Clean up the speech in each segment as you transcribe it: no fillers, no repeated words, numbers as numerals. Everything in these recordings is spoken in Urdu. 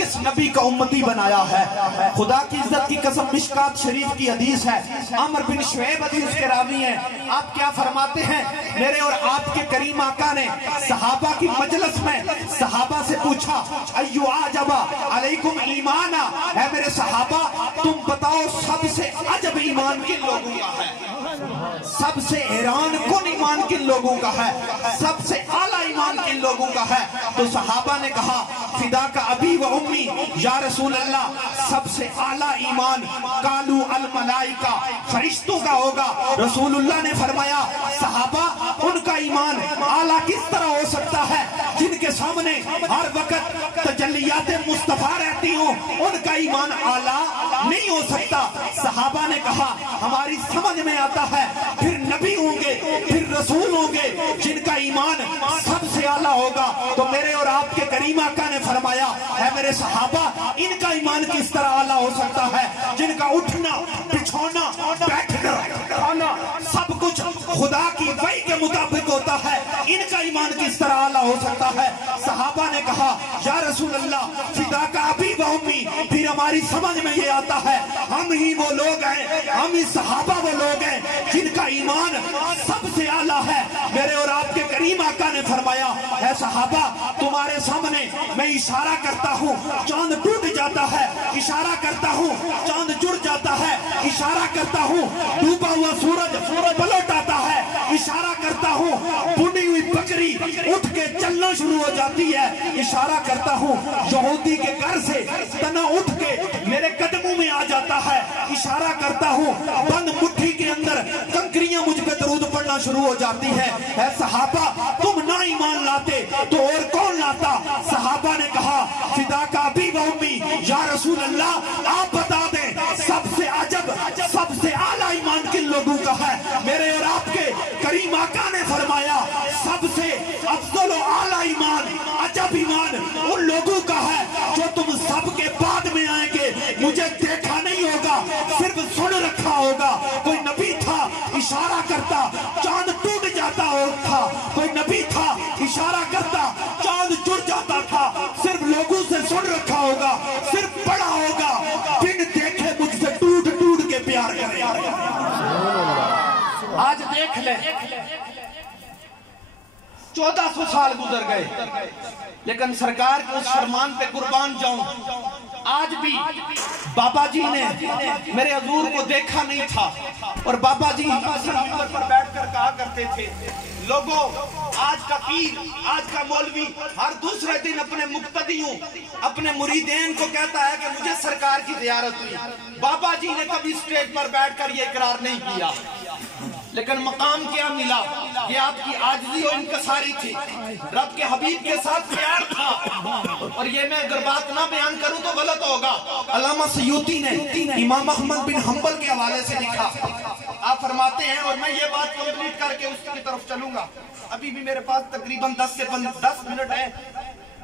کس نبی کا امتی بنایا ہے۔ خدا کی عزت کی قسم، مشکات شریف کی حدیث ہے، عمر بن شعیب حدیث کے راوی ہیں۔ آپ کیا فرماتے ہیں؟ میرے اور آپ کے کریم آقا نے صحابہ کی مجلس میں صحابہ سے پوچھا، ایو عجبا علیکم ایمانا، اے میرے صحابہ تم بتاؤ سب سے عجب ایمان کن لوگوں کا ہے، سب سے حیران کن ایمان کن لوگوں کا ہے، سب سے اعلیٰ ایمان کن لوگوں کا ہے؟ تو صحابہ نے کہا فدا کا ابی و امی یا رسول اللہ، سب سے اعلیٰ ایمان قالو الملائکہ، فرشتوں کا ہوگا۔ رسول اللہ نے فرمایا صحابہ ان کا ایمان اعلیٰ کس طرح ہو سکتا ہے جن کے سامنے ہر وقت تجلیات مصطفیٰ رہتی ہوں، ان کا ایمان اعلیٰ نہیں ہو سکتا۔ صحابہ نے کہا ہماری سمجھ میں آتا ہے پھر نبی ہوں گے، پھر رسول ہوں گے جن کا ایمان سب سے اعلیٰ ہوگا۔ تو میرے اور آپ کے کریم آقا نے فرمایا اے میرے صحابہ ان کا ایمان کس طرح اعلیٰ ہو سکتا ہے جن کا اٹھنا بچھونا بیٹھنا کھانا سب کچھ خدا کی وحی کے مطابق ہوتا ہے، ان کا ایمان کس طرح اعلیٰ ہو سکتا ہے؟ صحابہ نے کہا یا رسول اللہ فدا کا ابی و امی، پھر ہماری سمجھ میں یہ آتا ہے ہم ہی وہ لوگ ہیں، ہم ہی صحابہ وہ لوگ ہیں جن کا ایمان سب سے اعلیٰ ہے۔ میرے اور آپ کے کریم آقا نے فرمایا اے صحابہ تمہارے سامنے میں اشارہ کرتا ہوں چاند ٹوٹ جاتا ہے، اشارہ کرتا ہوں چاند جڑ جاتا ہے، اشارہ کرتا ہوں ڈوبا ہوا سورج پلٹ آتا ہے، اشارہ کرتا ہوں بنی ہوئی بکری اٹھ کے چلنا شروع ہو جاتی ہے، اشارہ کرتا ہوں یہودی کے گھر سے تنا اٹھ کے میرے قدموں میں آ جاتا ہے، اشارہ کرتا ہوں بند مٹھی کے اندر کنکریاں مجھ پہ درود پڑھنا شروع ہو جاتی ہے۔ اے صحابہ تم نہ ایمان لاتے تو اور کون لاتا؟ صحابہ نے کہا فدا کا ابی و امی یا رسول اللہ آپ بتا دیں سب سے عجب سب سے اعلیٰ ایمان کن لوگوں کا ہے؟ میرے اور آپ کے کریم آقا نے فرمایا سب سے افضل و اعلیٰ ایمان عجب ایمان ان لوگوں کا ہے جو تم سب کے بعد میں آئیں گے، مجھے دیکھا نہیں ہوگا صرف سن رکھا ہوگا۔ کوئی نبی تھا اشارہ کرتا چاند ٹوٹ جاتا تھا، کوئی نبی تھا اشارہ کرتا چاند جڑ جاتا تھا، صرف لوگوں سے سن رکھا ہوگا، صرف پڑھا ہوگا، بن دیکھے مجھ سے ٹوٹ ٹوٹ کے پیار کرے۔ آج دیکھ لیں 1400 سال گزر گئے لیکن سرکار کے اس فرمان پہ قربان جاؤں آج بھی بابا جی نے میرے حضور کو دیکھا نہیں تھا، اور بابا جی منبر پر بیٹھ کر کہا کرتے تھے لوگوں آج کا پیر آج کا مولوی ہر دوسرے دن اپنے مقتدیوں اپنے مریدین کو کہتا ہے کہ مجھے سرکار کی زیارت ہوئی۔ بابا جی نے کبھی اسٹیج پر بیٹھ کر یہ اقرار نہیں کیا، لیکن مقام کیا ملا کہ آپ کی عاجزی و انکساری تھی، رب کے حبیب کے ساتھ پیار تھا۔ اور یہ میں اگر بات نہ بیان کروں تو غلط ہوگا۔ علامہ سیوطی نے امام احمد بن حنبل کے حوالے سے لکھا، آپ فرماتے ہیں اور میں یہ بات کمپلیٹ کر کے اس کی طرف چلوں گا، ابھی بھی میرے پاس تقریباً 10 منٹ ہیں،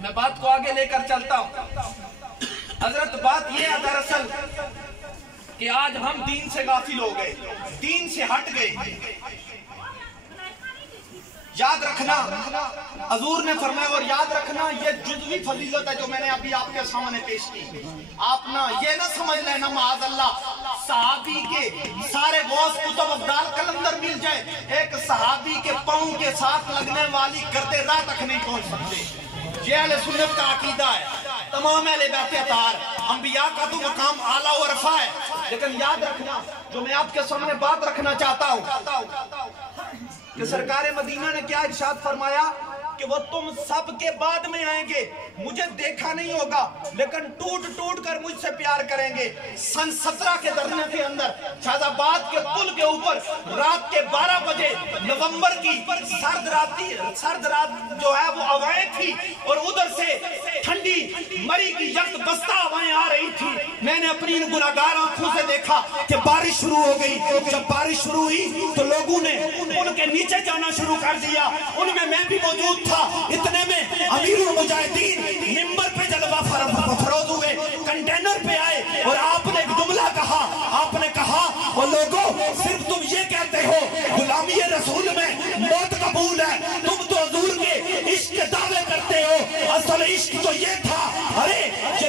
میں بات کو آگے لے کر چلتا ہوں۔ حضرت بات یہ ہے دراصل کہ آج ہم دین سے غافل ہو گئے، دین سے ہٹ گئے۔ یاد رکھنا حضور نے فرمایا، اور یاد رکھنا یہ جزوی فضیلت ہے جو میں نے ابھی آپ کے سامنے پیش کی۔ آپ نہ یہ نہ سمجھ لینا معاذ اللہ صحابی کے سارے غوث کتب ابدال کلندر مل جائے، ایک صحابی کے پاؤں کے ساتھ لگنے والی گردے راہ تک نہیں پہنچ سکتے۔ یہ اہل سنت کا عقیدہ ہے۔ تمام اہل بیت اطہار انبیاء کا تو مقام اعلیٰ و رفع ہے، لیکن یاد رکھنا جو میں آپ کے سامنے بات رکھنا چاہتا ہوں کہ سرکار مدینہ نے کیا ارشاد فرمایا کہ وہ تم سب کے بعد میں آئیں گے، مجھے دیکھا نہیں ہوگا لیکن ٹوٹ ٹوٹ کر مجھ سے پیار کریں گے۔ سن 17 کے درنے کے اندر شاہد آباد کے پل کے اوپر رات کے 12 بجے نومبر کی سرد رات جو ہے وہ ہوائیں تھی، اور ادھر سے ٹھنڈی مری کی یک بستہ ہوائیں آ رہی تھی۔ میں نے اپنی گناہگار آنکھوں سے دیکھا کہ بارش شروع ہو گئی۔ جب بارش شروع ہوئی تو لوگوں نے ان کے نیچے جانا شروع کر دیا، ان میں بھی موجود تھا۔ اتنے میں امیر المجاہدین منبر پہ جلوہ فروز ہوئے، کنٹینر پہ آئے اور آپ نے ایک جملہ کہا، آپ نے کہا وہ لوگوں صرف تم یہ کہتے ہو غلامی رسول میں موت قبول ہے، تم تو حضور کے عشق کے دعوے کرتے ہو، اصل عشق تو یہ تھا۔ ارے یہ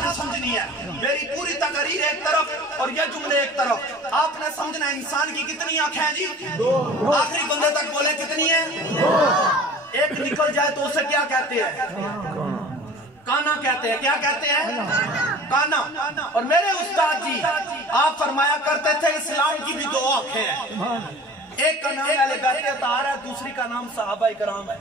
آپ نے سمجھنی ہے. میری پوری تقریر ایک طرف اور یہ جملے ایک طرف. آپ نے سمجھنا ہے انسان کی کتنی آنکھیں ہیں جی؟ آخری بندے تک بولے کتنی ہیں؟ ایک نکل جائے تو اسے کیا کہتے ہیں؟ کانا کہتے ہیں. کیا کہتے ہیں؟ کانا. اور میرے استاد جی آپ فرمایا کرتے تھے اسلام کی بھی دو آنکھیں ہیں. ایک کا نام اہل بیت اطہار ہے, دوسری کا نام صحابہ کرام ہے.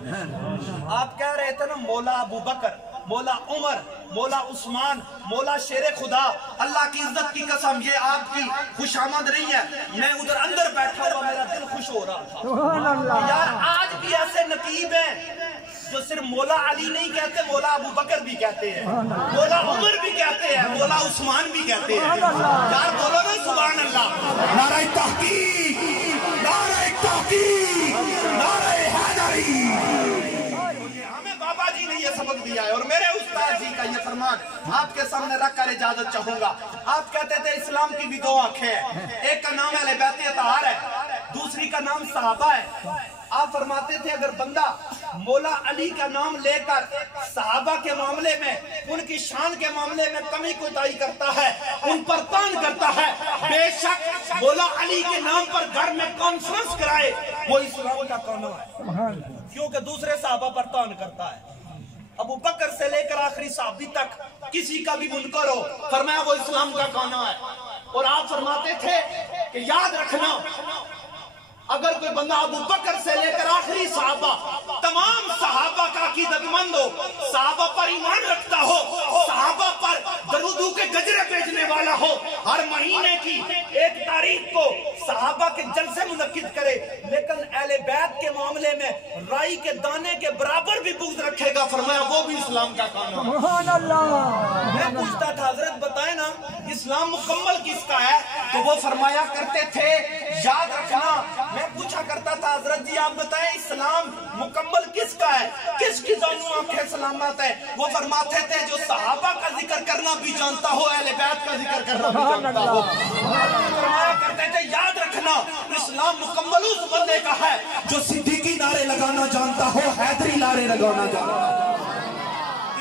آپ کہہ رہے تھے نا مولا ابو بکر, مولا عمر, مولا عثمان, مولا شیر خدا. اللہ کی عزت کی قسم یہ آپ کی خوش آمد نہیں ہے. میں ادھر اندر بیٹھا ہوا میرا دل خوش ہو رہا تھا. یار آج بھی ایسے نقیب ہیں جو صرف مولا علی نہیں کہتے, مولا ابو بکر بھی کہتے ہیں, مولا عمر بھی کہتے ہیں, مولا عثمان بھی کہتے ہیں. یار بولو نا سبحان اللہ. نعرہ تحقیق, نعرہ تحقیق, نعرہ حیدری. ہمیں بابا جی نے یہ سبق دیا ہے اور میرے استاد جی کا یہ فرمان آپ کے سامنے رکھ کر اجازت چاہوں گا. آپ کہتے تھے اسلام کی بھی دو آنکھیں ہیں. ایک کا نام اہل بیت اطہار ہے, دوسری کا نام صحابہ ہے. آپ فرماتے تھے اگر بندہ مولا علی کا نام لے کر صحابہ کے معاملے میں, ان کی شان کے معاملے میں کمی کوتاہی کرتا ہے, ان پر طعن کرتا ہے, بے شک مولا علی کے نام پر گھر میں کانفرنس کرائے وہ اسلام کا کانا ہے, کیونکہ دوسرے صحابہ پر طعن کرتا ہے. ابو بکر سے لے کر آخری صحابی تک کسی کا بھی منکر ہو, فرمایا وہ اسلام کا کانا ہے. اور آپ فرماتے تھے کہ یاد رکھنا اگر کوئی بندہ ابو بکر سے لے کر آخری صحابہ تمام صحابہ کا عقیدت مند ہو, صحابہ پر ایمان رکھتا ہو, صحابہ پر درودوں کے گجرے بھیجنے والا ہو, ہر مہینے کی ایک تاریخ کو صحابہ کے جلسے منعقد کرے, لیکن اہل بیت کے معاملے میں رائی کے دانے کے برابر بھی بغض رکھے گا, فرمایا وہ بھی اسلام کا کانا ہے. سبحان اللہ. میں پوچھتا تھا حضرت بتائیں نا اسلام مکمل کس کا ہے, تو وہ فرمایا کرتے تھے یاد رکھنا. میں پوچھا کرتا تھا حضرت جی آپ بتائیں اسلام مکمل کس کا ہے, کس کی دونوں آنکھیں سلامت ہے؟ وہ فرماتے تھے جو صحابہ کا ذکر کرنا بھی جانتا ہو, اہل بیت کا ذکر کرنا بھی جانتا ہو. فرمایا کرتے تھے یاد رکھنا اسلام مکمل اس بندے کا ہے جو صدیقی نعرے لگانا جانتا ہو, حیدری نعرے لگانا جانتا ہو.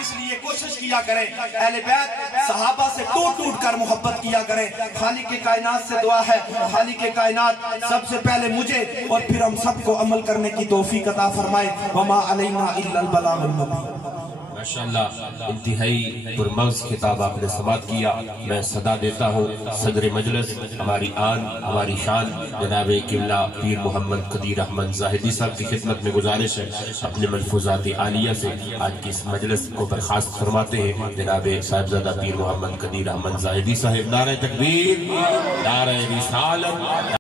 اس لیے کوشش کیا کریں اہل بیت صحابہ سے ٹوٹ کر محبت کیا کریں. خالق کائنات سے دعا ہے, خالق کائنات سب سے پہلے مجھے اور پھر ہم سب کو عمل کرنے کی توفیق عطا فرمائے. وما علینا الا البلاغ المبین. ماشاءاللہ انتہائی پرمغز خطاب آپ نے سماعت کیا. میں صدا دیتا ہوں صدر مجلس ہماری آن ہماری شان جناب قبلہ پیر محمد قدیر احمد زاہدی صاحب کی خدمت میں گزارش ہے اپنے ملفوظات عالیہ سے آج کی اس مجلس کو برخاست فرماتے ہیں جناب صاحبزادہ پیر محمد قدیر احمد زاہدی صاحب. نعرہ تکبیر, نعرہ رسالت.